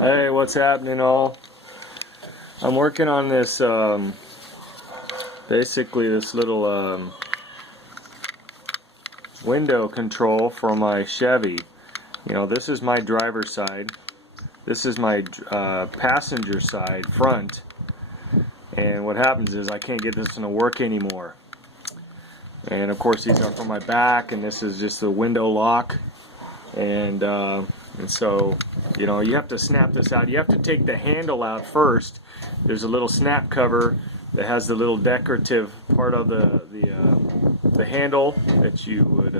Hey, what's happening all? I'm working on this, basically this little window control for my Chevy. You know, this is my driver's side. This is my passenger side front. And what happens is I can't get this to work anymore. And of course these are for my back, and this is just the window lock. And so, you know, you have to snap this out. You have to take the handle out first. There's a little snap cover that has the little decorative part of the handle that you would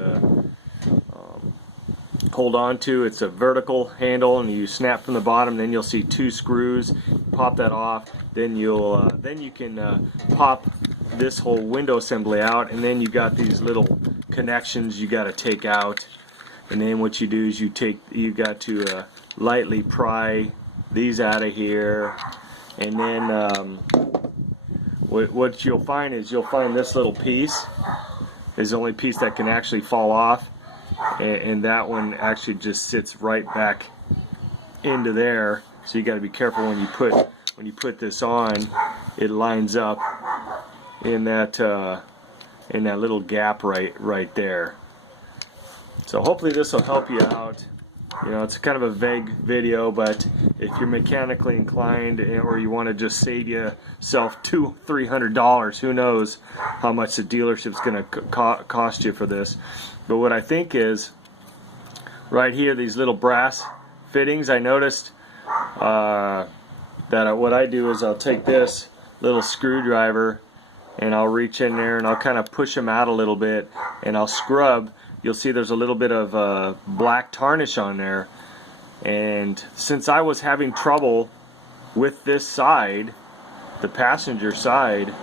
hold on to. It's a vertical handle, and you snap from the bottom. Then you'll see two screws. Pop that off. Then you can pop this whole window assembly out, and then you got these little connections you got to take out. And then what you do is you got to lightly pry these out of here, and then what you'll find is this little piece is the only piece that can actually fall off, and that one actually just sits right back into there. So you got to be careful when you put this on. It lines up in that little gap right there. So hopefully this will help you out. You know, it's kind of a vague video, but if you're mechanically inclined or you want to just save yourself $200-300, who knows how much the dealership's going to cost you for this. But what I think is, right here, these little brass fittings, I noticed that what I do is I'll take this little screwdriver and I'll reach in there and I'll kind of push them out a little bit, and I'll scrub. You'll see there's a little bit of black tarnish on there, and since I was having trouble with this side, the passenger side,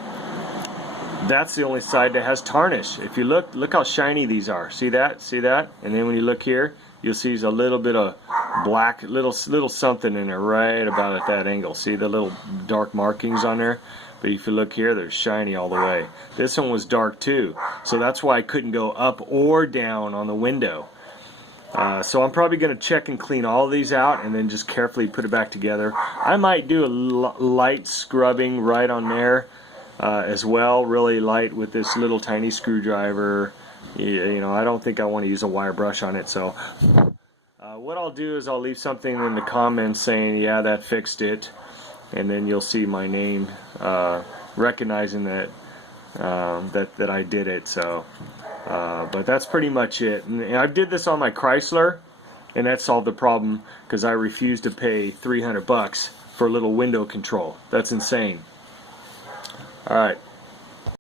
that's the only side that has tarnish. If you look how shiny these are. See that? See that? And then when you look here, you'll see there's a little bit of black, little something in there right about at that angle. See the little dark markings on there? But if you look here, they're shiny all the way. This one was dark too, so that's why I couldn't go up or down on the window. So I'm probably going to check and clean all of these out and then just carefully put it back together. I might do a light scrubbing right on there as well, really light with this little tiny screwdriver. You know, I don't think I want to use a wire brush on it. So what I'll do is I'll leave something in the comments saying, yeah, that fixed it. And then you'll see my name, recognizing that that I did it. So, but that's pretty much it. And I did this on my Chrysler, and that solved the problem because I refused to pay $300 for a little window control. That's insane. All right.